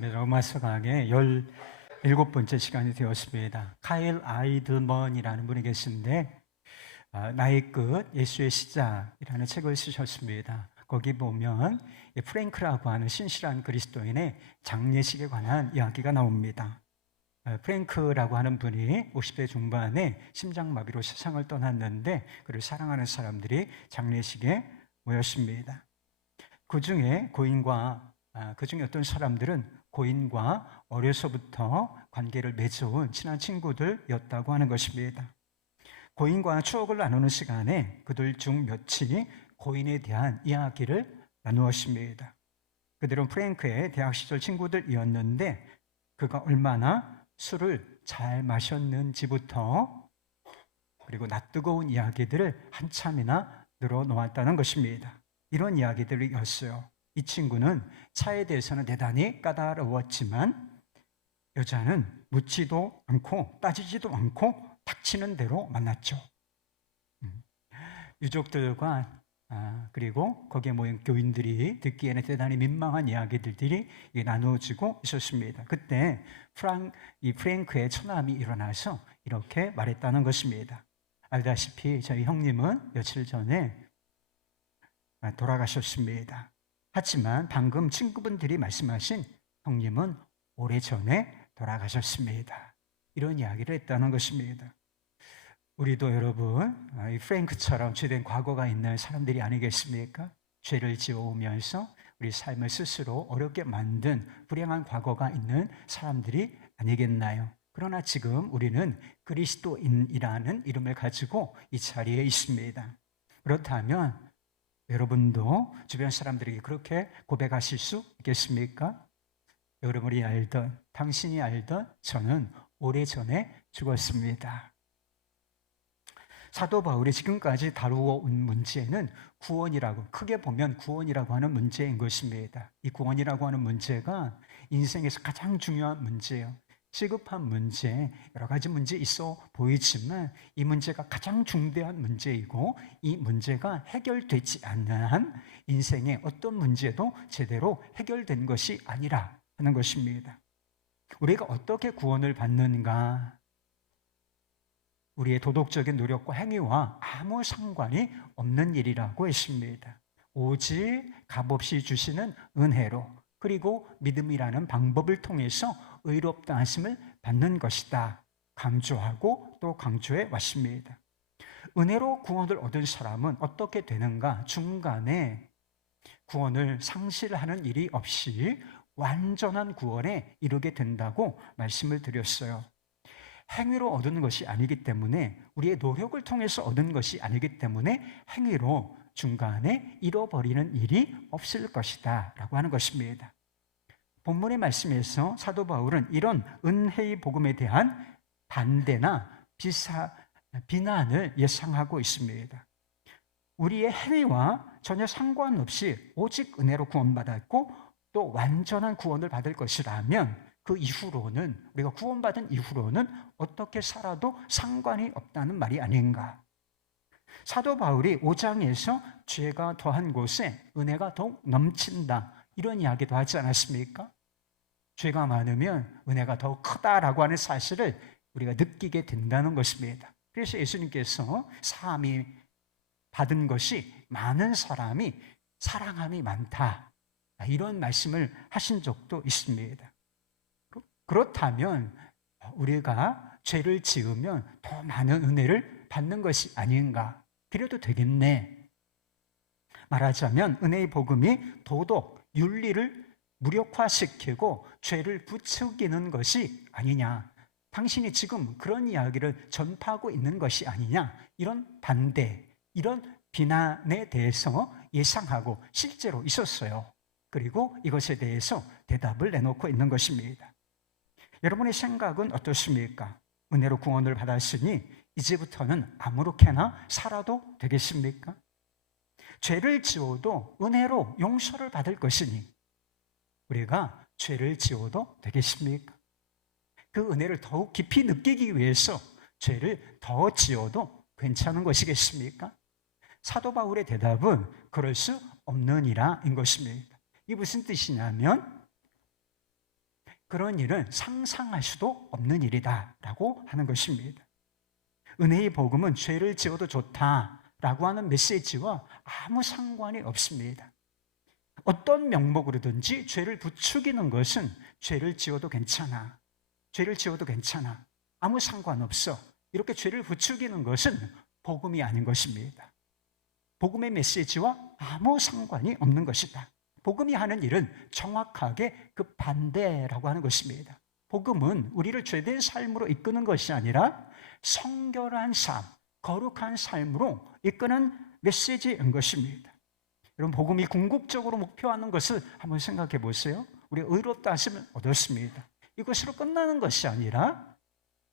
로마서 강의 17번째 시간이 되었습니다. 카일 아이드먼이라는 분이 계신데 나의 끝, 예수의 시작이라는 책을 쓰셨습니다. 거기 보면 프랭크라고 하는 신실한 그리스도인의 장례식에 관한 이야기가 나옵니다. 프랭크라고 하는 분이 50대 중반에 심장마비로 세상을 떠났는데 그를 사랑하는 사람들이 장례식에 모였습니다. 그 중에 어떤 사람들은 고인과 어려서부터 관계를 맺어온 친한 친구들이었다고 하는 것입니다. 고인과 추억을 나누는 시간에 그들 중 몇이 고인에 대한 이야기를 나누었습니다. 그들은 프랭크의 대학 시절 친구들이었는데 그가 얼마나 술을 잘 마셨는지부터 그리고 낯뜨거운 이야기들을 한참이나 늘어놓았다는 것입니다. 이런 이야기들이었어요. 이 친구는 차에 대해서는 대단히 까다로웠지만 여자는 묻지도 않고 따지지도 않고 닥치는 대로 만났죠. 유족들과 그리고 거기에 모인 교인들이 듣기에는 대단히 민망한 이야기들이 나누어지고 있었습니다. 그때 이 프랭크의 처남이 일어나서 이렇게 말했다는 것입니다. 알다시피 저희 형님은 며칠 전에 돌아가셨습니다. 하지만 방금 친구분들이 말씀하신 형님은 오래전에 돌아가셨습니다. 이런 이야기를 했다는 것입니다. 우리도 여러분 이 프랭크처럼 죄된 과거가 있는 사람들이 아니겠습니까? 죄를 지어오면서 우리 삶을 스스로 어렵게 만든 불행한 과거가 있는 사람들이 아니겠나요? 그러나 지금 우리는 그리스도인이라는 이름을 가지고 이 자리에 있습니다. 그렇다면 여러분도 주변 사람들에게 그렇게 고백하실 수 있겠습니까? 여러분이 알던, 당신이 알던 저는 오래전에 죽었습니다. 사도 바울이 지금까지 다루어 온 문제는 구원이라고, 크게 보면 구원이라고 하는 문제인 것입니다. 이 구원이라고 하는 문제가 인생에서 가장 중요한 문제예요. 시급한 문제, 여러 가지 문제 있어 보이지만 이 문제가 가장 중대한 문제이고 이 문제가 해결되지 않는 한 인생의 어떤 문제도 제대로 해결된 것이 아니라 하는 것입니다. 우리가 어떻게 구원을 받는가? 우리의 도덕적인 노력과 행위와 아무 상관이 없는 일이라고 했습니다. 오직 값없이 주시는 은혜로 그리고 믿음이라는 방법을 통해서 의롭다 하심을 받는 것이다. 강조하고 또 강조해 왔습니다. 은혜로 구원을 얻은 사람은 어떻게 되는가? 중간에 구원을 상실하는 일이 없이 완전한 구원에 이르게 된다고 말씀을 드렸어요. 행위로 얻은 것이 아니기 때문에 우리의 노력을 통해서 얻은 것이 아니기 때문에 행위로 중간에 잃어버리는 일이 없을 것이다 라고 하는 것입니다. 본문의 말씀에서 사도 바울은 이런 은혜의 복음에 대한 반대나 비난을 예상하고 있습니다. 우리의 행위와 전혀 상관없이 오직 은혜로 구원받았고 또 완전한 구원을 받을 것이라면 그 이후로는 우리가 구원받은 이후로는 어떻게 살아도 상관이 없다는 말이 아닌가. 사도 바울이 5장에서 죄가 더한 곳에 은혜가 더욱 넘친다 이런 이야기도 하지 않았습니까? 죄가 많으면 은혜가 더 크다라고 하는 사실을 우리가 느끼게 된다는 것입니다. 그래서 예수님께서 사함이 받은 것이 많은 사람이 사랑함이 많다 이런 말씀을 하신 적도 있습니다. 그렇다면 우리가 죄를 지으면 더 많은 은혜를 받는 것이 아닌가? 그래도 되겠네. 말하자면 은혜의 복음이 도덕, 윤리를 무력화시키고 죄를 부추기는 것이 아니냐. 당신이 지금 그런 이야기를 전파하고 있는 것이 아니냐. 이런 반대, 이런 비난에 대해서 예상하고 실제로 있었어요. 그리고 이것에 대해서 대답을 내놓고 있는 것입니다. 여러분의 생각은 어떻습니까? 은혜로 구원을 받았으니 이제부터는 아무렇게나 살아도 되겠습니까? 죄를 지어도 은혜로 용서를 받을 것이니 우리가 죄를 지어도 되겠습니까? 그 은혜를 더욱 깊이 느끼기 위해서 죄를 더 지어도 괜찮은 것이겠습니까? 사도 바울의 대답은 그럴 수 없느니라인 것입니다. 이게 무슨 뜻이냐면 그런 일은 상상할 수도 없는 일이다라고 하는 것입니다. 은혜의 복음은 죄를 지어도 좋다라고 하는 메시지와 아무 상관이 없습니다. 어떤 명목으로든지 죄를 부추기는 것은 죄를 지어도 괜찮아, 죄를 지어도 괜찮아, 아무 상관없어, 이렇게 죄를 부추기는 것은 복음이 아닌 것입니다. 복음의 메시지와 아무 상관이 없는 것이다. 복음이 하는 일은 정확하게 그 반대라고 하는 것입니다. 복음은 우리를 죄된 삶으로 이끄는 것이 아니라 성결한 삶, 거룩한 삶으로 이끄는 메시지인 것입니다. 여러분, 복음이 궁극적으로 목표하는 것을 한번 생각해 보세요. 우리 의롭다 하심을 얻었습니다. 이것으로 끝나는 것이 아니라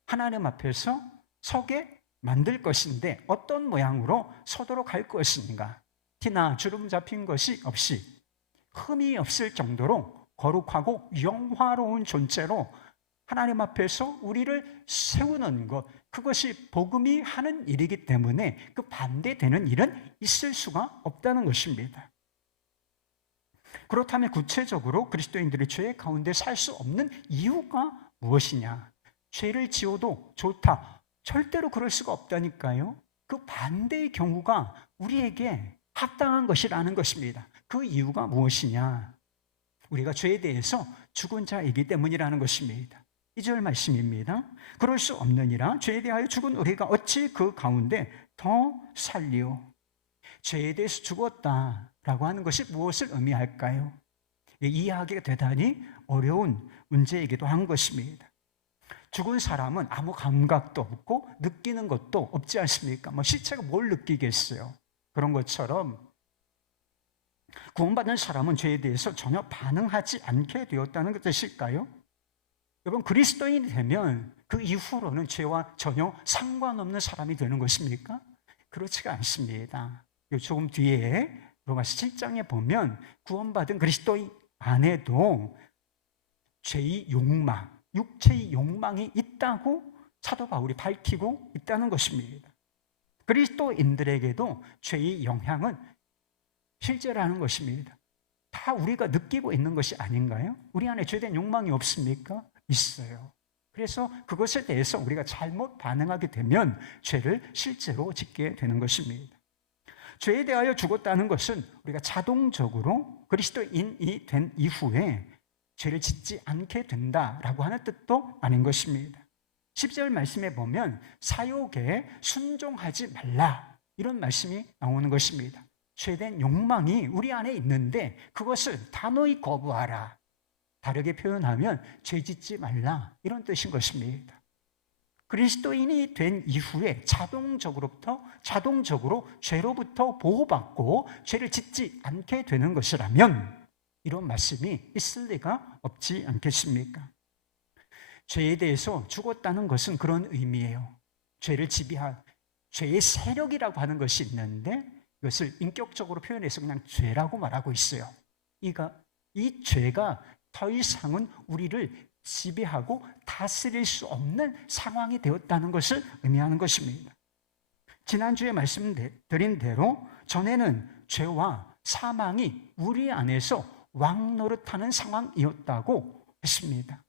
하나님 앞에서 서게 만들 것인데 어떤 모양으로 서도록 할 것인가, 티나 주름 잡힌 것이 없이 흠이 없을 정도로 거룩하고 영화로운 존재로 하나님 앞에서 우리를 세우는 것, 그것이 복음이 하는 일이기 때문에 그 반대되는 일은 있을 수가 없다는 것입니다. 그렇다면 구체적으로 그리스도인들이 죄 가운데 살 수 없는 이유가 무엇이냐? 죄를 지어도 좋다, 절대로 그럴 수가 없다니까요. 그 반대의 경우가 우리에게 합당한 것이라는 것입니다. 그 이유가 무엇이냐? 우리가 죄에 대해서 죽은 자이기 때문이라는 것입니다. 2절 말씀입니다. 그럴 수 없느니라 죄에 대하여 죽은 우리가 어찌 그 가운데 더 살리오. 죄에 대해서 죽었다라고 하는 것이 무엇을 의미할까요? 이해하기가 대단히 어려운 문제이기도 한 것입니다. 죽은 사람은 아무 감각도 없고 느끼는 것도 없지 않습니까? 시체가 뭘 느끼겠어요? 그런 것처럼 구원받은 사람은 죄에 대해서 전혀 반응하지 않게 되었다는 뜻일까요? 여러분, 그리스도인이 되면 그 이후로는 죄와 전혀 상관없는 사람이 되는 것입니까? 그렇지가 않습니다. 조금 뒤에 로마서 7장에 보면 구원받은 그리스도인 안에도 죄의 욕망, 육체의 욕망이 있다고 사도 바울이 밝히고 있다는 것입니다. 그리스도인들에게도 죄의 영향은 실제라는 것입니다. 다 우리가 느끼고 있는 것이 아닌가요? 우리 안에 죄된 욕망이 없습니까? 있어요. 그래서 그것에 대해서 우리가 잘못 반응하게 되면 죄를 실제로 짓게 되는 것입니다. 죄에 대하여 죽었다는 것은 우리가 자동적으로 그리스도인이 된 이후에 죄를 짓지 않게 된다라고 하는 뜻도 아닌 것입니다. 10절 말씀에 보면 사욕에 순종하지 말라, 이런 말씀이 나오는 것입니다. 죄된 욕망이 우리 안에 있는데 그것을 단호히 거부하라, 다르게 표현하면 죄 짓지 말라, 이런 뜻인 것입니다. 그리스도인이 된 이후에 자동적으로 죄로부터 보호받고 죄를 짓지 않게 되는 것이라면 이런 말씀이 있을 리가 없지 않겠습니까? 죄에 대해서 죽었다는 것은 그런 의미예요. 죄를 지배한 죄의 세력이라고 하는 것이 있는데 이것을 인격적으로 표현해서 그냥 죄라고 말하고 있어요. 이 죄가 더 이상은 우리를 지배하고 다스릴 수 없는 상황이 되었다는 것을 의미하는 것입니다. 지난주에 말씀드린 대로 전에는 죄와 사망이 우리 안에서 왕노릇하는 상황이었다고 했습니다.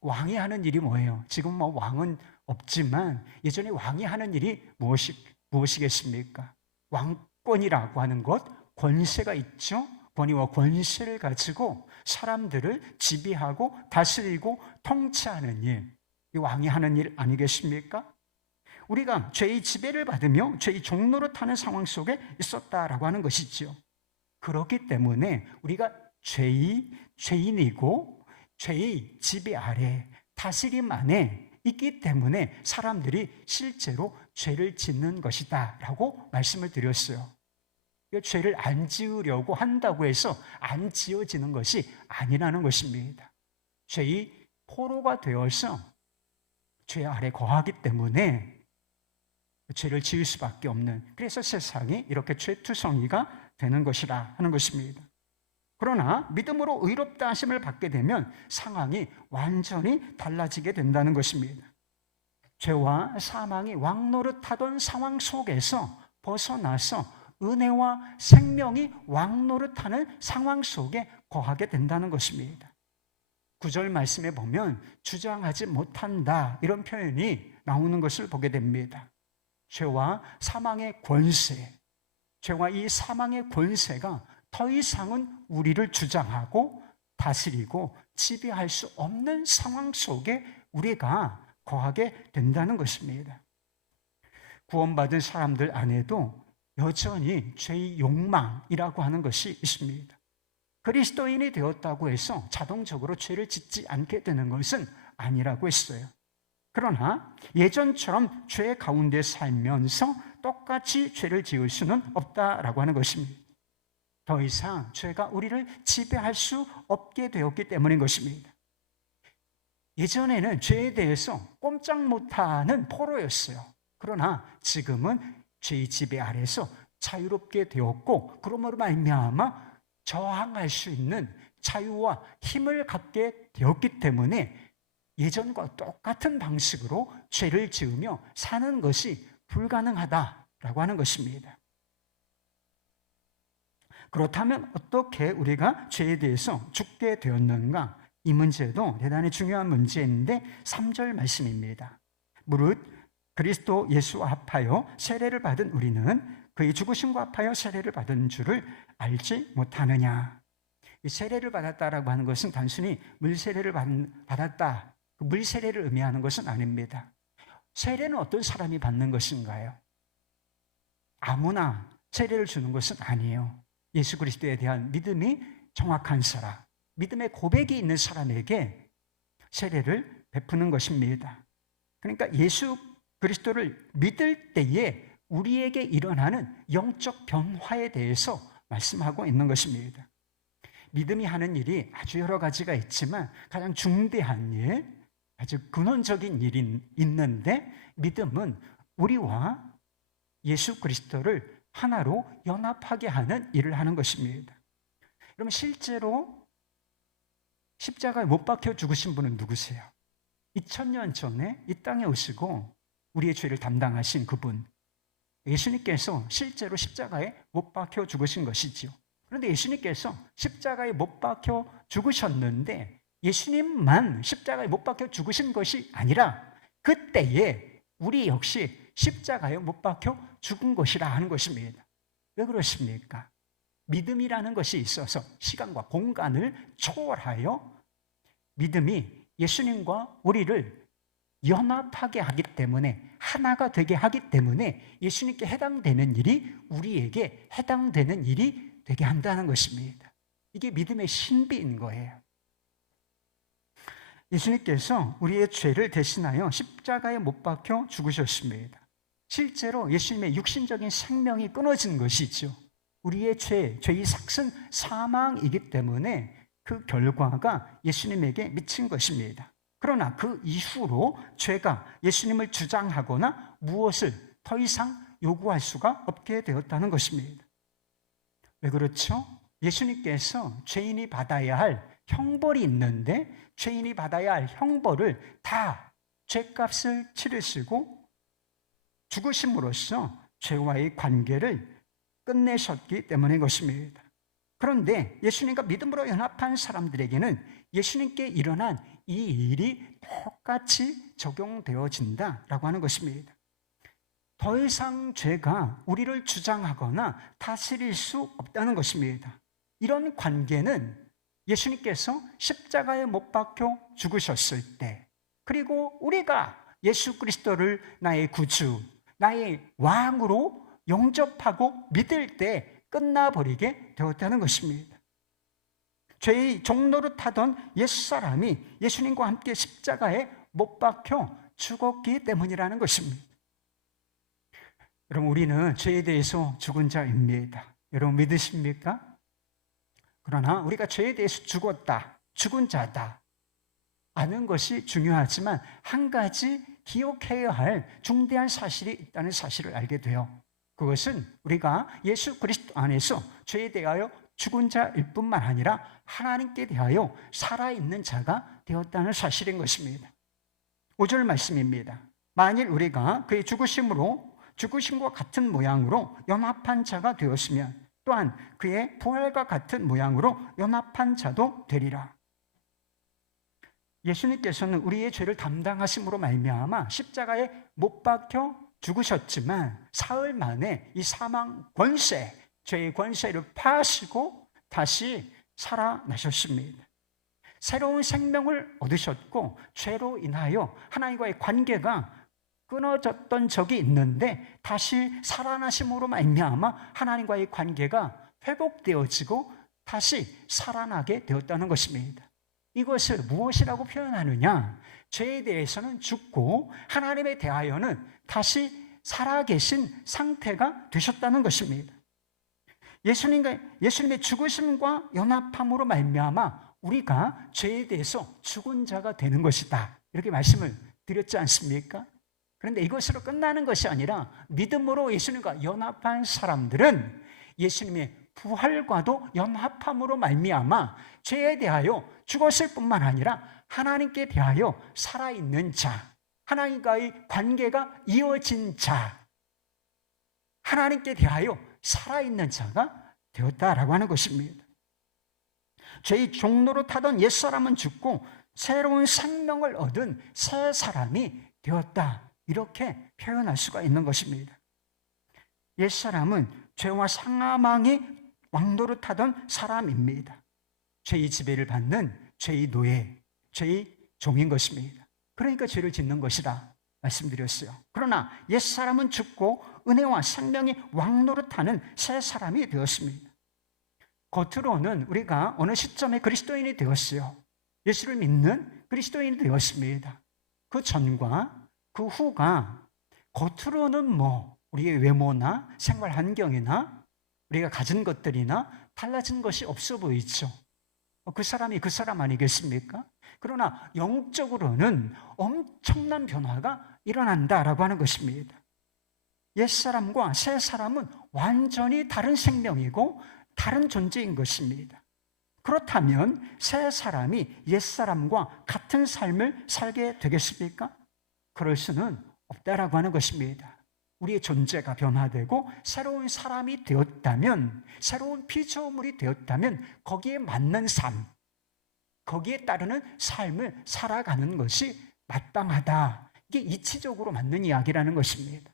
왕이 하는 일이 뭐예요? 지금 왕은 없지만 예전에 왕이 하는 일이 무엇이겠습니까? 왕권이라고 하는 것, 권세가 있죠. 권위와 권세를 가지고 사람들을 지배하고 다스리고 통치하는 일, 이 왕이 하는 일 아니겠습니까? 우리가 죄의 지배를 받으며 죄의 종노릇하는 상황 속에 있었다라고 하는 것이죠. 그렇기 때문에 우리가 죄인이고 죄의 지배 아래, 다스림 안에 있기 때문에 사람들이 실제로 죄를 짓는 것이다 라고 말씀을 드렸어요. 죄를 안 지으려고 한다고 해서 안 지어지는 것이 아니라는 것입니다. 죄의 포로가 되어서 죄 아래 거하기 때문에 죄를 지을 수밖에 없는, 그래서 세상이 이렇게 죄투성이가 되는 것이라 하는 것입니다. 그러나 믿음으로 의롭다 하심을 받게 되면 상황이 완전히 달라지게 된다는 것입니다. 죄와 사망이 왕노릇하던 상황 속에서 벗어나서 은혜와 생명이 왕노릇하는 상황 속에 거하게 된다는 것입니다. 9절 말씀에 보면 주장하지 못한다 이런 표현이 나오는 것을 보게 됩니다. 죄와 사망의 권세, 죄와 이 사망의 권세가 더 이상은 우리를 주장하고 다스리고 지배할 수 없는 상황 속에 우리가 거하게 된다는 것입니다. 구원받은 사람들 안에도 여전히 죄의 욕망이라고 하는 것이 있습니다. 그리스도인이 되었다고 해서 자동적으로 죄를 짓지 않게 되는 것은 아니라고 했어요. 그러나 예전처럼 죄 가운데 살면서 똑같이 죄를 지을 수는 없다라고 하는 것입니다. 더 이상 죄가 우리를 지배할 수 없게 되었기 때문인 것입니다. 예전에는 죄에 대해서 꼼짝 못하는 포로였어요. 그러나 지금은 죄의 지배 아래서 자유롭게 되었고, 그러므로 말미암아 저항할 수 있는 자유와 힘을 갖게 되었기 때문에 예전과 똑같은 방식으로 죄를 지으며 사는 것이 불가능하다라고 하는 것입니다. 그렇다면 어떻게 우리가 죄에 대해서 죽게 되었는가? 이 문제도 대단히 중요한 문제인데 3절 말씀입니다. 무릇 그리스도 예수와 합하여 세례를 받은 우리는 그의 죽으심과 합하여 세례를 받은 줄을 알지 못하느냐. 이 세례를 받았다라고 하는 것은 단순히 물세례를 받았다, 물세례를 의미하는 것은 아닙니다. 세례는 어떤 사람이 받는 것인가요? 아무나 세례를 주는 것은 아니에요. 예수 그리스도에 대한 믿음이 정확한 사람, 믿음의 고백이 있는 사람에게 세례를 베푸는 것입니다. 그러니까 예수 그리스도를 믿을 때에 우리에게 일어나는 영적 변화에 대해서 말씀하고 있는 것입니다. 믿음이 하는 일이 아주 여러 가지가 있지만 가장 중대한 일, 아주 근원적인 일이 있는데, 믿음은 우리와 예수 그리스도를 하나로 연합하게 하는 일을 하는 것입니다. 그럼 실제로 십자가에 못 박혀 죽으신 분은 누구세요? 2000년 전에 이 땅에 오시고 우리의 죄를 담당하신 그분, 예수님께서 실제로 십자가에 못 박혀 죽으신 것이지요. 그런데 예수님께서 십자가에 못 박혀 죽으셨는데 예수님만 십자가에 못 박혀 죽으신 것이 아니라 그때에 우리 역시 십자가에 못 박혀 죽은 것이라 하는 것입니다. 왜 그렇습니까? 믿음이라는 것이 있어서 시간과 공간을 초월하여 믿음이 예수님과 우리를 연합하게 하기 때문에, 하나가 되게 하기 때문에 예수님께 해당되는 일이 우리에게 해당되는 일이 되게 한다는 것입니다. 이게 믿음의 신비인 거예요. 예수님께서 우리의 죄를 대신하여 십자가에 못 박혀 죽으셨습니다. 실제로 예수님의 육신적인 생명이 끊어진 것이죠. 우리의 죄의 삭은 사망이기 때문에 그 결과가 예수님에게 미친 것입니다. 그러나 그 이후로 죄가 예수님을 주장하거나 무엇을 더 이상 요구할 수가 없게 되었다는 것입니다. 왜 그렇죠? 예수님께서 죄인이 받아야 할 형벌이 있는데 죄인이 받아야 할 형벌을 다 죄값을 치르시고 죽으심으로써 죄와의 관계를 끝내셨기 때문인 것입니다. 그런데 예수님과 믿음으로 연합한 사람들에게는 예수님께 일어난 이 일이 똑같이 적용되어진다라고 하는 것입니다. 더 이상 죄가 우리를 주장하거나 다스릴 수 없다는 것입니다. 이런 관계는 예수님께서 십자가에 못 박혀 죽으셨을 때, 그리고 우리가 예수 그리스도를 나의 구주, 나의 왕으로 영접하고 믿을 때 끝나버리게 되었다는 것입니다. 죄의 종로를 타던 옛사람이 예수님과 함께 십자가에 못 박혀 죽었기 때문이라는 것입니다. 여러분, 우리는 죄에 대해서 죽은 자입니다. 여러분 믿으십니까? 그러나 우리가 죄에 대해서 죽었다, 죽은 자다 아는 것이 중요하지만 한 가지 기억해야 할 중대한 사실이 있다는 사실을 알게 돼요. 그것은 우리가 예수 그리스도 안에서 죄에 대하여 죽은 자일 뿐만 아니라 하나님께 대하여 살아있는 자가 되었다는 사실인 것입니다. 5절 말씀입니다. 만일 우리가 그의 죽으심과 같은 모양으로 연합한 자가 되었으면 또한 그의 부활과 같은 모양으로 연합한 자도 되리라. 예수님께서는 우리의 죄를 담당하심으로 말미암아 십자가에 못 박혀 죽으셨지만 사흘 만에 이 사망 권세, 죄의 권세를 파하시고 다시 살아나셨습니다. 새로운 생명을 얻으셨고 죄로 인하여 하나님과의 관계가 끊어졌던 적이 있는데 다시 살아나심으로 말미암아 하나님과의 관계가 회복되어지고 다시 살아나게 되었다는 것입니다. 이것을 무엇이라고 표현하느냐? 죄에 대해서는 죽고 하나님에 대하여는 다시 살아계신 상태가 되셨다는 것입니다. 예수님의 죽으심과 연합함으로 말미암아 우리가 죄에 대해서 죽은 자가 되는 것이다, 이렇게 말씀을 드렸지 않습니까? 그런데 이것으로 끝나는 것이 아니라 믿음으로 예수님과 연합한 사람들은 예수님의 부활과도 연합함으로 말미암아 죄에 대하여 죽었을 뿐만 아니라 하나님께 대하여 살아있는 자, 하나님과의 관계가 이어진 자, 하나님께 대하여 살아있는 자가 되었다라고 하는 것입니다. 죄의 종로로 타던 옛사람은 죽고 새로운 생명을 얻은 새 사람이 되었다, 이렇게 표현할 수가 있는 것입니다. 옛사람은 죄와 사망의 왕노릇하던 사람입니다. 죄의 지배를 받는 죄의 노예, 죄의 종인 것입니다. 그러니까 죄를 짓는 것이다 말씀드렸어요. 그러나 옛사람은 죽고 은혜와 생명이 왕노릇하는 새 사람이 되었습니다. 겉으로는 우리가 어느 시점에 그리스도인이 되었어요. 예수를 믿는 그리스도인이 되었습니다. 그 전과 그 후가 겉으로는 우리의 외모나 생활 환경이나 우리가 가진 것들이나 달라진 것이 없어 보이죠. 그 사람이 그 사람 아니겠습니까? 그러나 영적으로는 엄청난 변화가 일어난다라고 하는 것입니다. 옛사람과 새사람은 완전히 다른 생명이고 다른 존재인 것입니다. 그렇다면 새사람이 옛사람과 같은 삶을 살게 되겠습니까? 그럴 수는 없다라고 하는 것입니다. 우리의 존재가 변화되고 새로운 사람이 되었다면, 새로운 피조물이 되었다면 거기에 맞는 삶, 거기에 따르는 삶을 살아가는 것이 마땅하다. 이게 이치적으로 맞는 이야기라는 것입니다.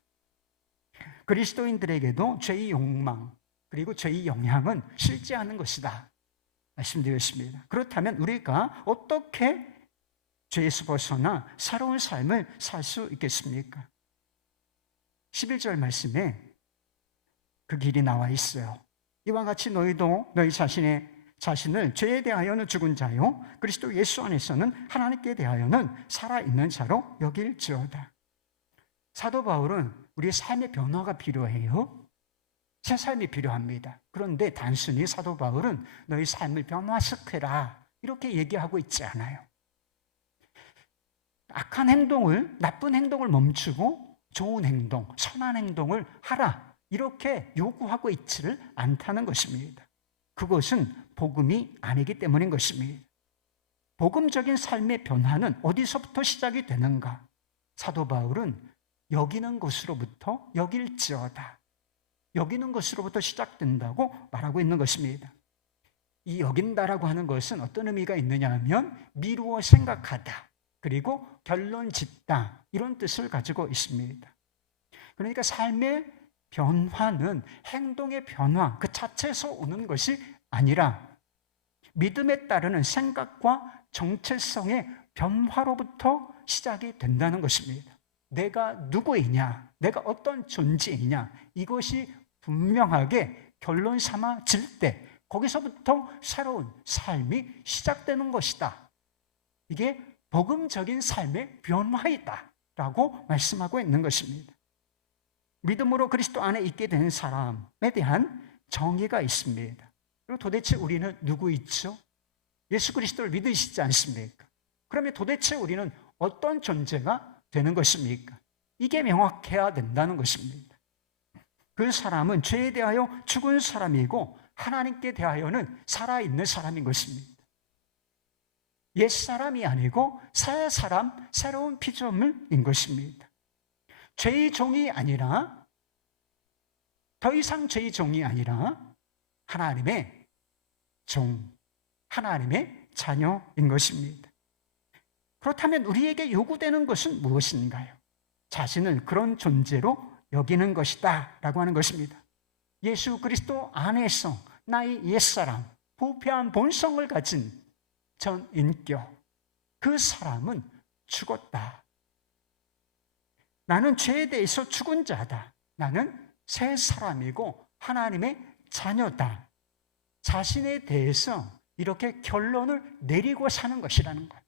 그리스도인들에게도 죄의 욕망 그리고 죄의 영향은 실제하는 것이다 말씀드렸습니다. 그렇다면 우리가 어떻게 죄에서 벗어나 새로운 삶을 살 수 있겠습니까? 11절 말씀에 그 길이 나와 있어요. 이와 같이 너희도 너희 자신을 죄에 대하여는 죽은 자요 그리스도 예수 안에서는 하나님께 대하여는 살아있는 자로 여길지어다. 사도 바울은 우리의 삶의 변화가 필요해요. 새 삶이 필요합니다. 그런데 단순히 사도 바울은 너희 삶을 변화시켜라 이렇게 얘기하고 있지 않아요. 악한 행동을, 나쁜 행동을 멈추고 좋은 행동, 선한 행동을 하라 이렇게 요구하고 있지를 않다는 것입니다. 그것은 복음이 아니기 때문인 것입니다. 복음적인 삶의 변화는 어디서부터 시작이 되는가? 사도 바울은 여기는 것으로부터 여길지어다, 여기는 것으로부터 시작된다고 말하고 있는 것입니다. 이 여긴다라고 하는 것은 어떤 의미가 있느냐 하면 미루어 생각하다, 그리고 결론 짓다, 이런 뜻을 가지고 있습니다. 그러니까 삶의 변화는 행동의 변화 그 자체에서 오는 것이 아니라 믿음에 따르는 생각과 정체성의 변화로부터 시작이 된다는 것입니다. 내가 누구이냐, 내가 어떤 존재이냐, 이것이 분명하게 결론 삼아질 때 거기서부터 새로운 삶이 시작되는 것이다. 이게 복음적인 삶의 변화이다 라고 말씀하고 있는 것입니다. 믿음으로 그리스도 안에 있게 된 사람에 대한 정의가 있습니다. 그리고 도대체 우리는 누구이죠? 예수 그리스도를 믿으시지 않습니까? 그러면 도대체 우리는 어떤 존재가 되는 것입니까? 이게 명확해야 된다는 것입니다. 그 사람은 죄에 대하여 죽은 사람이고 하나님께 대하여는 살아있는 사람인 것입니다. 옛사람이 아니고 새 사람, 새로운 피조물인 것입니다. 죄의 종이 아니라, 더 이상 죄의 종이 아니라 하나님의 종, 하나님의 자녀인 것입니다. 그렇다면 우리에게 요구되는 것은 무엇인가요? 자신을 그런 존재로 여기는 것이다 라고 하는 것입니다. 예수 그리스도 안에서 나의 옛사람, 부패한 본성을 가진 전 인격, 그 사람은 죽었다. 나는 죄에 대해서 죽은 자다. 나는 새 사람이고 하나님의 자녀다. 자신에 대해서 이렇게 결론을 내리고 사는 것이라는 거예요.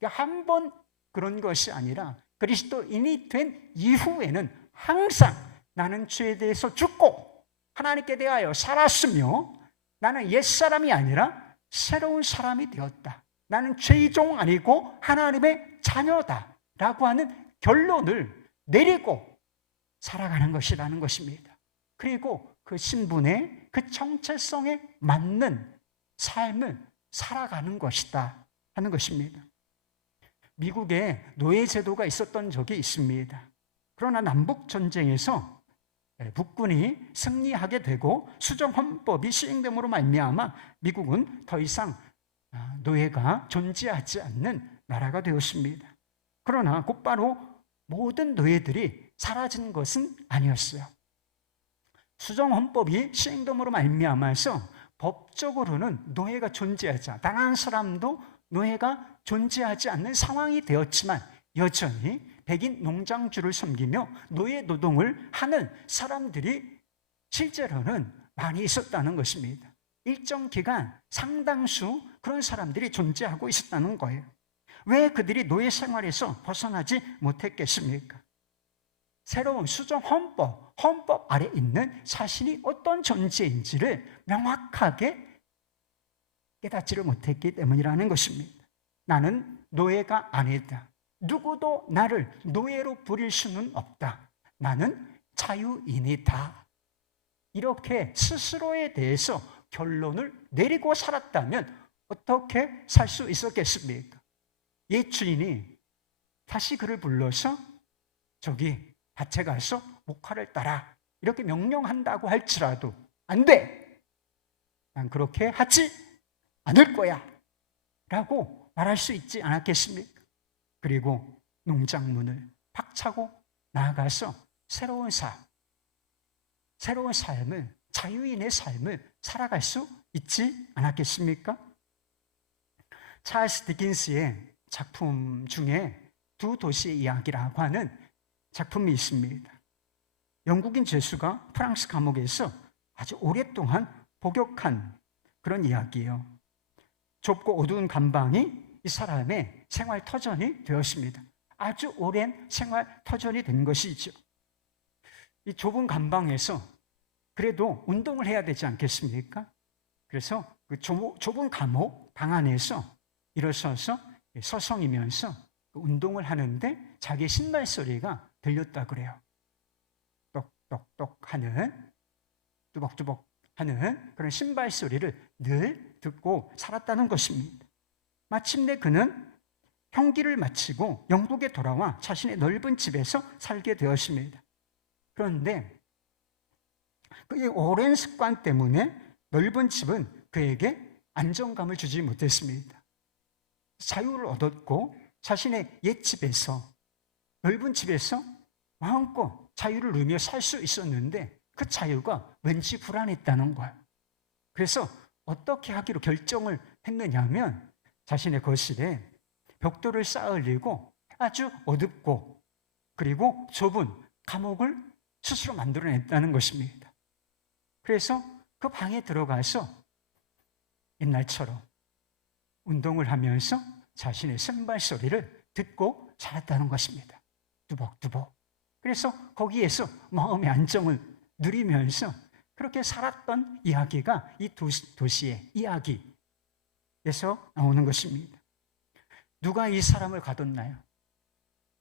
그러니까 한 번 그런 것이 아니라 그리스도인이 된 이후에는 항상 나는 죄에 대해서 죽고 하나님께 대하여 살았으며 나는 옛사람이 아니라 새로운 사람이 되었다. 나는 죄의 종 아니고 하나님의 자녀다 라고 하는 결론을 내리고 살아가는 것이라는 것입니다. 그리고 그 신분의 그 정체성에 맞는 삶을 살아가는 것이다 하는 것입니다. 미국에 노예제도가 있었던 적이 있습니다. 그러나 남북전쟁에서 북군이 승리하게 되고 수정헌법이 시행됨으로 말미암아 미국은 더 이상 노예가 존재하지 않는 나라가 되었습니다. 그러나 곧바로 모든 노예들이 사라진 것은 아니었어요. 수정헌법이 시행됨으로 말미암아서 법적으로는 노예가 존재하지 않아 단 한 사람도 노예가 존재하지 않는 상황이 되었지만 여전히 백인 농장주를 섬기며 노예 노동을 하는 사람들이 실제로는 많이 있었다는 것입니다. 일정 기간 상당수 그런 사람들이 존재하고 있었다는 거예요. 왜 그들이 노예 생활에서 벗어나지 못했겠습니까? 새로운 수정 헌법 아래 있는 자신이 어떤 존재인지를 명확하게 깨닫지를 못했기 때문이라는 것입니다. 나는 노예가 아니다. 누구도 나를 노예로 부릴 수는 없다. 나는 자유인이다. 이렇게 스스로에 대해서 결론을 내리고 살았다면 어떻게 살 수 있었겠습니까? 옛 주인이 다시 그를 불러서 저기 밭에 가서 목화를 따라 이렇게 명령한다고 할지라도 안 돼! 난 그렇게 하지 않을 거야! 라고 말할 수 있지 않았겠습니까? 그리고 농장문을 박차고 나아가서 새로운 삶을, 자유인의 삶을 살아갈 수 있지 않았겠습니까? 찰스 디킨스의 작품 중에 두 도시의 이야기라고 하는 작품이 있습니다. 영국인 죄수가 프랑스 감옥에서 아주 오랫동안 복역한 그런 이야기예요. 좁고 어두운 감방이 이 사람의 생활 터전이 되었습니다. 아주 오랜 생활 터전이 된 것이죠. 이 좁은 감방에서 그래도 운동을 해야 되지 않겠습니까? 그래서 그 좁은 감옥 방 안에서 일어서서 서성이면서 운동을 하는데 자기 신발 소리가 들렸다 그래요. 똑똑똑 하는, 뚜벅뚜벅 하는 그런 신발 소리를 늘 듣고 살았다는 것입니다. 마침내 그는 형기를 마치고 영국에 돌아와 자신의 넓은 집에서 살게 되었습니다. 그런데 그의 오랜 습관 때문에 넓은 집은 그에게 안정감을 주지 못했습니다. 자유를 얻었고 자신의 옛 집에서, 넓은 집에서 마음껏 자유를 누리며 살 수 있었는데 그 자유가 왠지 불안했다는 거예요. 그래서 어떻게 하기로 결정을 했느냐면 자신의 거실에 벽돌을 쌓으려고 아주 어둡고 그리고 좁은 감옥을 스스로 만들어냈다는 것입니다. 그래서 그 방에 들어가서 옛날처럼 운동을 하면서 자신의 신발 소리를 듣고 살았다는 것입니다. 뚜벅뚜벅. 그래서 거기에서 마음의 안정을 누리면서 그렇게 살았던 이야기가 이 도시의 이야기에서 나오는 것입니다. 누가 이 사람을 가뒀나요?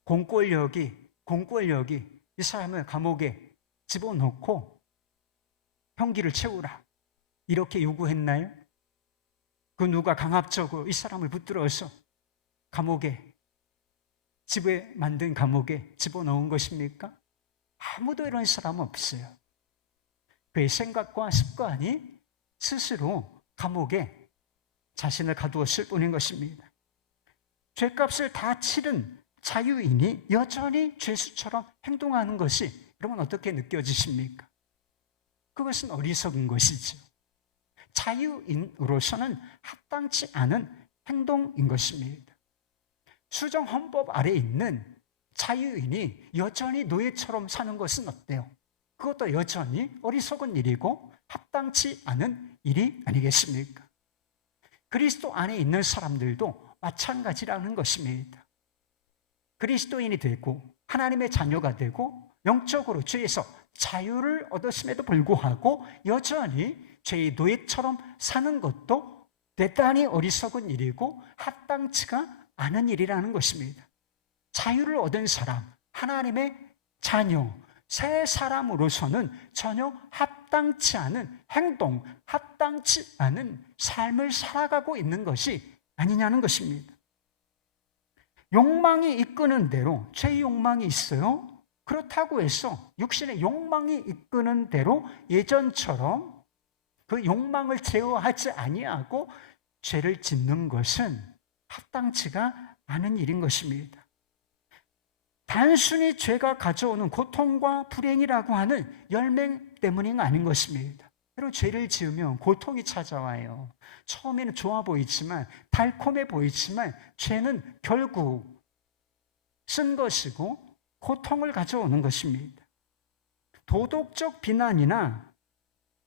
공권력이 이 사람을 감옥에 집어넣고 형기를 채우라 이렇게 요구했나요? 그 누가 강압적으로 이 사람을 붙들어서 감옥에, 집에 만든 감옥에 집어넣은 것입니까? 아무도 이런 사람은 없어요. 그의 생각과 습관이 스스로 감옥에 자신을 가두었을 뿐인 것입니다. 죄값을 다 치른 자유인이 여전히 죄수처럼 행동하는 것이 여러분 어떻게 느껴지십니까? 그것은 어리석은 것이죠. 자유인으로서는 합당치 않은 행동인 것입니다. 수정 헌법 아래 있는 자유인이 여전히 노예처럼 사는 것은 어때요? 그것도 여전히 어리석은 일이고 합당치 않은 일이 아니겠습니까? 그리스도 안에 있는 사람들도 마찬가지라는 것입니다. 그리스도인이 되고 하나님의 자녀가 되고 영적으로 죄에서 자유를 얻었음에도 불구하고 여전히 죄의 노예처럼 사는 것도 대단히 어리석은 일이고 합당치가 않은 일이라는 것입니다. 자유를 얻은 사람, 하나님의 자녀, 새 사람으로서는 전혀 합당치 않은 행동, 합당치 않은 삶을 살아가고 있는 것이 아니냐는 것입니다. 욕망이 이끄는 대로, 죄의 욕망이 있어요. 그렇다고 해서 육신의 욕망이 이끄는 대로 예전처럼 그 욕망을 제어하지 아니하고 죄를 짓는 것은 합당치가 않은 일인 것입니다. 단순히 죄가 가져오는 고통과 불행이라고 하는 열매 때문이 아닌 것입니다. 여러분, 죄를 지으면 고통이 찾아와요. 처음에는 좋아 보이지만, 달콤해 보이지만 죄는 결국 쓴 것이고 고통을 가져오는 것입니다. 도덕적 비난이나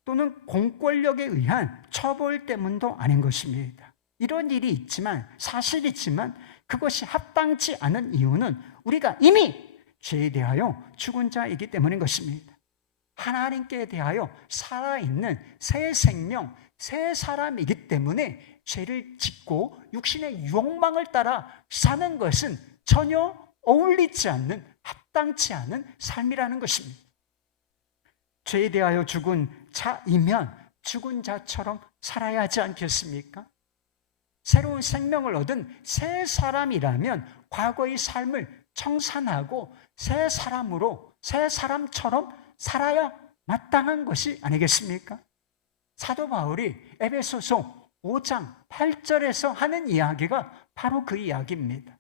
또는 공권력에 의한 처벌 때문도 아닌 것입니다. 이런 일이 있지만, 사실이지만 그것이 합당치 않은 이유는 우리가 이미 죄에 대하여 죽은 자이기 때문인 것입니다. 하나님께 대하여 살아있는 새 생명, 새 사람이기 때문에 죄를 짓고 육신의 욕망을 따라 사는 것은 전혀 어울리지 않는, 합당치 않은 삶이라는 것입니다. 죄에 대하여 죽은 자이면 죽은 자처럼 살아야 하지 않겠습니까? 새로운 생명을 얻은 새 사람이라면 과거의 삶을 청산하고 새 사람으로, 새 사람처럼 살아야 마땅한 것이 아니겠습니까? 사도 바울이 에베소서 5장 8절에서 하는 이야기가 바로 그 이야기입니다.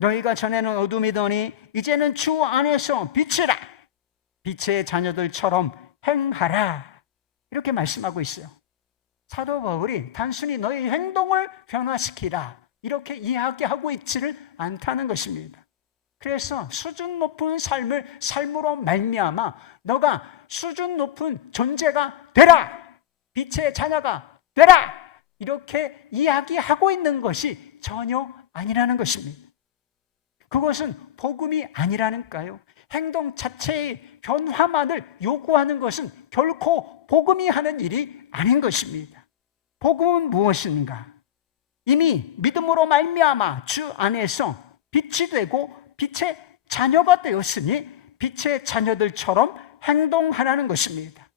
너희가 전에는 어둠이더니 이제는 주 안에서 빛이라, 빛의 자녀들처럼 행하라, 이렇게 말씀하고 있어요. 사도 바울이 단순히 너희 행동을 변화시키라 이렇게 이야기하고 있지를 않다는 것입니다. 그래서 수준 높은 삶을 삶으로 말미암아 너가 수준 높은 존재가 되라, 빛의 자녀가 되라, 이렇게 이야기하고 있는 것이 전혀 아니라는 것입니다. 그것은 복음이 아니라니까요. 행동 자체의 변화만을 요구하는 것은 결코 복음이 하는 일이 아닌 것입니다. 복음은 무엇인가? 이미 믿음으로 말미암아 주 안에서 빛이 되고 빛의 자녀가 되었으니 빛의 자녀들처럼 행동하라는 것입니다.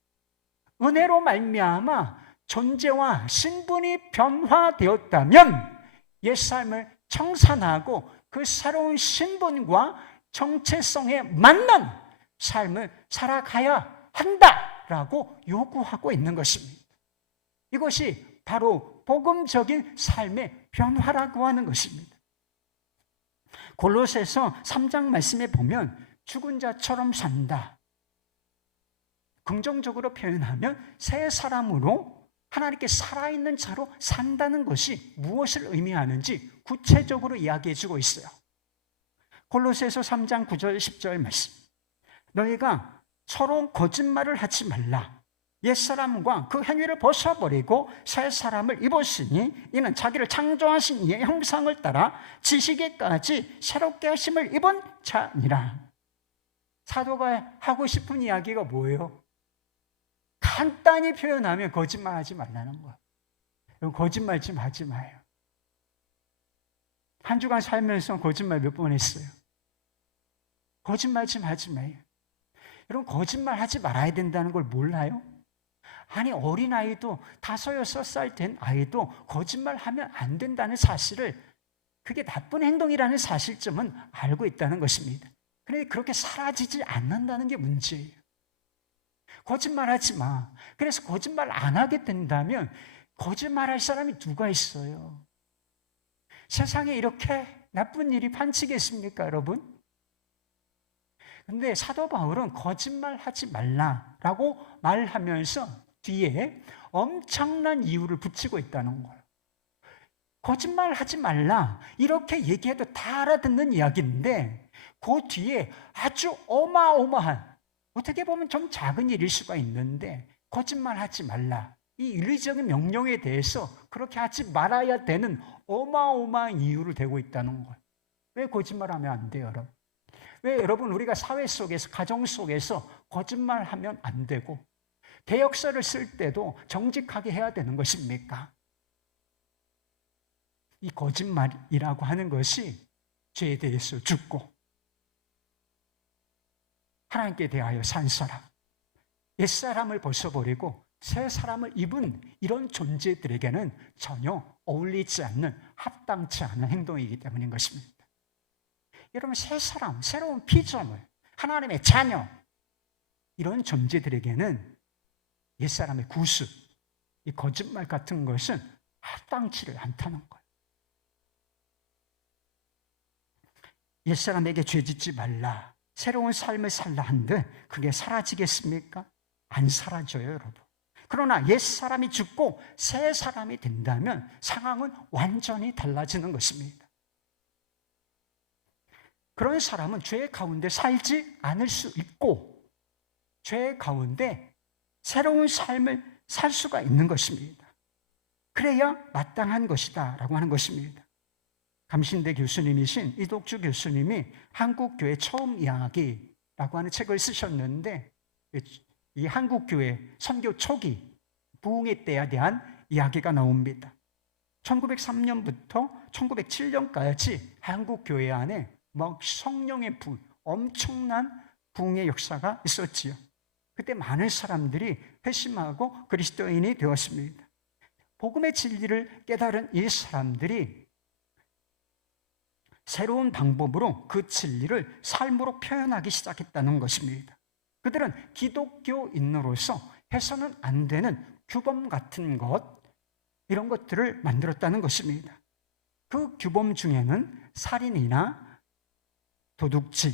은혜로 말미암아 존재와 신분이 변화되었다면 옛삶을 청산하고 그 새로운 신분과 정체성에 맞는 삶을 살아가야 한다라고 요구하고 있는 것입니다. 이것이 바로 복음적인 삶의 변화라고 하는 것입니다. 골로새서 3장 말씀에 보면 죽은 자처럼 산다, 긍정적으로 표현하면 새 사람으로 하나님께 살아있는 자로 산다는 것이 무엇을 의미하는지 구체적으로 이야기해 주고 있어요. 골로새서 3장 9절 10절 말씀, 너희가 서로 거짓말을 하지 말라, 옛사람과 그 행위를 벗어버리고 새 사람을 입었으니 이는 자기를 창조하신 이의 형상을 따라 지식에까지 새롭게 하심을 입은 자니라. 사도가 하고 싶은 이야기가 뭐예요? 간단히 표현하면 거짓말하지 말라는 거예요. 거짓말 좀 하지 마요. 한 주간 살면서 거짓말 몇 번 했어요? 거짓말 좀 하지 마요. 여러분, 거짓말 하지 말아야 된다는 걸 몰라요? 아니, 어린아이도 5, 6살 된 아이도 거짓말하면 안 된다는 사실을, 그게 나쁜 행동이라는 사실점은 알고 있다는 것입니다. 그런데 그렇게 사라지지 않는다는 게 문제예요. 거짓말하지 마. 그래서 거짓말 안 하게 된다면 거짓말할 사람이 누가 있어요? 세상에 이렇게 나쁜 일이 판치겠습니까, 여러분? 근데 사도 바울은 거짓말하지 말라라고 말하면서 뒤에 엄청난 이유를 붙이고 있다는 거예요. 거짓말하지 말라 이렇게 얘기해도 다 알아듣는 이야기인데 그 뒤에 아주 어마어마한, 어떻게 보면 좀 작은 일일 수가 있는데 거짓말하지 말라, 이 윤리적인 명령에 대해서 그렇게 하지 말아야 되는 어마어마한 이유를 대고 있다는 거예요. 왜 거짓말하면 안 돼요, 여러분? 왜 여러분 우리가 사회 속에서, 가정 속에서 거짓말하면 안 되고 대역사를 쓸 때도 정직하게 해야 되는 것입니까? 이 거짓말이라고 하는 것이 죄에 대해서 죽고 하나님께 대하여 산 사람, 옛사람을 벗어버리고 새 사람을 입은 이런 존재들에게는 전혀 어울리지 않는, 합당치 않은 행동이기 때문인 것입니다. 여러분, 새 사람, 새로운 피조물, 하나님의 자녀, 이런 존재들에게는 옛사람의 구습, 이 거짓말 같은 것은 합당치를 않다는 거예요. 옛사람에게 죄짓지 말라, 새로운 삶을 살라 한들 그게 사라지겠습니까? 안 사라져요, 여러분. 그러나 옛사람이 죽고 새 사람이 된다면 상황은 완전히 달라지는 것입니다. 그런 사람은 죄 가운데 살지 않을 수 있고 죄 가운데 새로운 삶을 살 수가 있는 것입니다. 그래야 마땅한 것이다 라고 하는 것입니다. 감신대 교수님이신 이독주 교수님이 한국교회 처음 이야기라고 하는 책을 쓰셨는데, 이 한국교회 선교 초기 부흥의 때에 대한 이야기가 나옵니다. 1903년부터 1907년까지 한국교회 안에 막 성령의 부흥, 엄청난 부흥의 역사가 있었지요. 그때 많은 사람들이 회심하고 그리스도인이 되었습니다. 복음의 진리를 깨달은 이 사람들이 새로운 방법으로 그 진리를 삶으로 표현하기 시작했다는 것입니다. 그들은 기독교인으로서 해서는 안 되는 규범 같은 것, 이런 것들을 만들었다는 것입니다. 그 규범 중에는 살인이나 도둑질,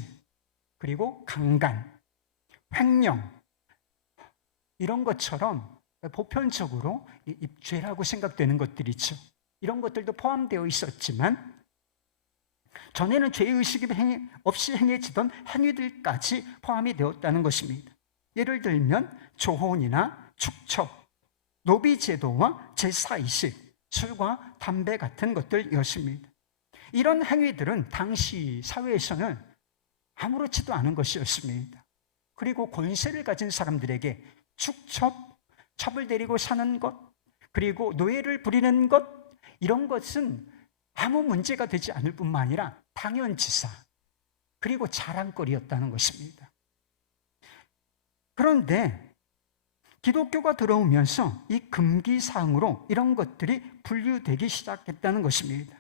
그리고 강간, 횡령, 이런 것처럼 보편적으로 죄라고 생각되는 것들이죠. 이런 것들도 포함되어 있었지만 전에는 죄의식이 없이 행해지던 행위들까지 포함이 되었다는 것입니다. 예를 들면 조혼이나 축첩, 노비제도와 제사의식, 술과 담배 같은 것들이었습니다. 이런 행위들은 당시 사회에서는 아무렇지도 않은 것이었습니다. 그리고 권세를 가진 사람들에게 축첩, 첩을 데리고 사는 것, 그리고 노예를 부리는 것, 이런 것은 아무 문제가 되지 않을 뿐만 아니라 당연지사, 그리고 자랑거리였다는 것입니다. 그런데 기독교가 들어오면서 이 금기사항으로 이런 것들이 분류되기 시작했다는 것입니다.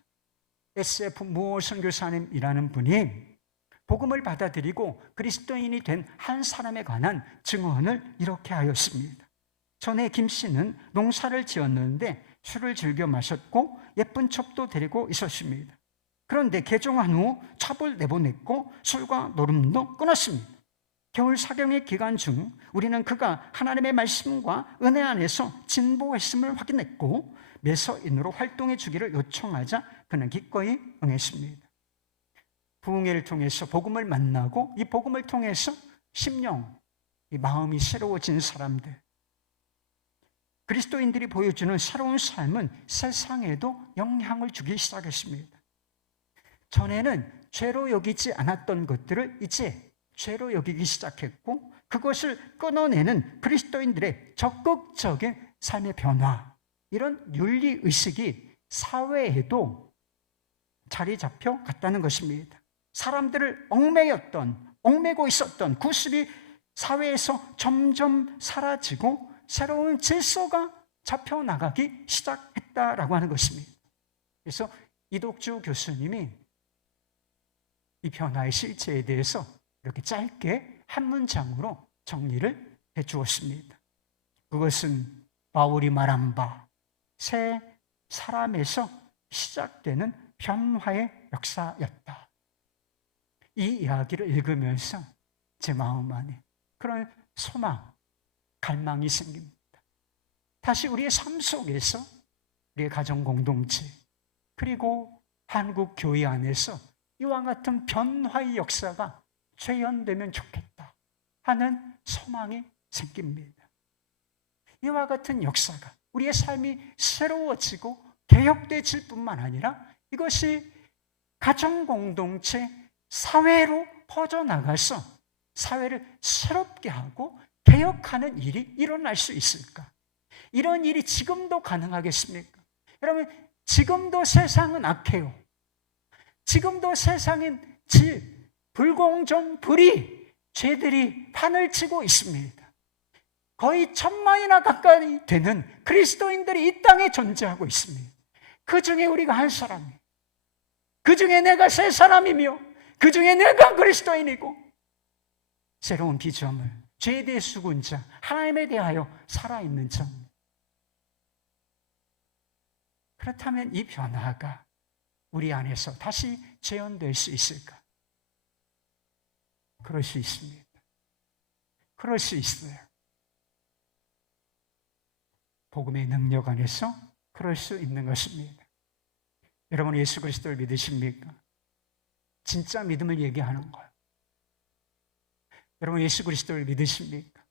SF 무어 선교사님이라는 분이 복음을 받아들이고 그리스도인이 된 한 사람에 관한 증언을 이렇게 하였습니다. 전에 김 씨는 농사를 지었는데 술을 즐겨 마셨고 예쁜 첩도 데리고 있었습니다. 그런데 개종한 후 첩을 내보냈고 술과 노름도 끊었습니다. 겨울 사경의 기간 중 우리는 그가 하나님의 말씀과 은혜 안에서 진보했음을 확인했고 매서인으로 활동해 주기를 요청하자 그는 기꺼이 응했습니다. 부흥회를 통해서 복음을 만나고 이 복음을 통해서 심령, 이 마음이 새로워진 사람들, 그리스도인들이 보여주는 새로운 삶은 세상에도 영향을 주기 시작했습니다. 전에는 죄로 여기지 않았던 것들을 이제 죄로 여기기 시작했고 그것을 끊어내는 그리스도인들의 적극적인 삶의 변화, 이런 윤리의식이 사회에도 자리 잡혀 갔다는 것입니다. 사람들을 얽매고 있었던 구습이 사회에서 점점 사라지고 새로운 질서가 잡혀나가기 시작했다라고 하는 것입니다. 그래서 이독주 교수님이 이 변화의 실체에 대해서 이렇게 짧게 한 문장으로 정리를 해주었습니다. 그것은 바울이 말한 바 새 사람에서 시작되는 변화의 역사였다. 이 이야기를 읽으면서 제 마음 안에 그런 소망, 갈망이 생깁니다. 다시 우리의 삶 속에서 우리의 가정 공동체 그리고 한국 교회 안에서 이와 같은 변화의 역사가 재현되면 좋겠다 하는 소망이 생깁니다. 이와 같은 역사가 우리의 삶이 새로워지고 개혁되질 뿐만 아니라 이것이 가정 공동체, 사회로 퍼져나가서 사회를 새롭게 하고 개혁하는 일이 일어날 수 있을까? 이런 일이 지금도 가능하겠습니까? 여러분, 지금도 세상은 악해요. 지금도 세상엔 불공정, 불의, 죄들이 판을 치고 있습니다. 거의 1000만이나 가까이 되는 그리스도인들이 이 땅에 존재하고 있습니다. 그 중에 우리가 한 사람이에요. 그 중에 내가 새 사람이며 그 중에 내가 그리스도인이고 새로운 비전을 죄에 대해 죽은 자, 하나님에 대하여 살아있는 자. 그렇다면 이 변화가 우리 안에서 다시 재현될 수 있을까? 그럴 수 있습니다. 그럴 수 있어요. 복음의 능력 안에서 그럴 수 있는 것입니다. 여러분 예수 그리스도를 믿으십니까? 진짜 믿음을 얘기하는 거예요. 여러분 예수 그리스도를 믿으십니까?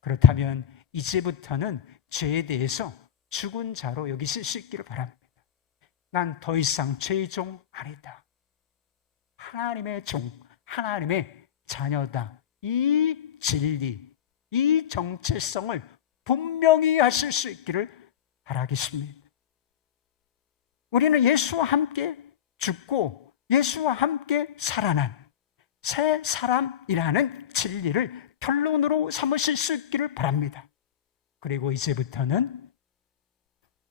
그렇다면 이제부터는 죄에 대해서 죽은 자로 여기실 수 있기를 바랍니다. 난 더 이상 죄의 종 아니다. 하나님의 종, 하나님의 자녀다. 이 진리, 이 정체성을 분명히 하실 수 있기를 바라겠습니다. 우리는 예수와 함께 죽고 예수와 함께 살아난 새 사람이라는 진리를 결론으로 삼으실 수 있기를 바랍니다. 그리고 이제부터는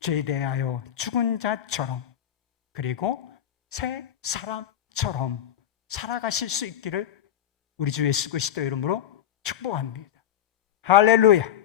죄에 대하여 죽은 자처럼 그리고 새 사람처럼 살아가실 수 있기를 우리 주 예수 그리스도 이름으로 축복합니다. 할렐루야.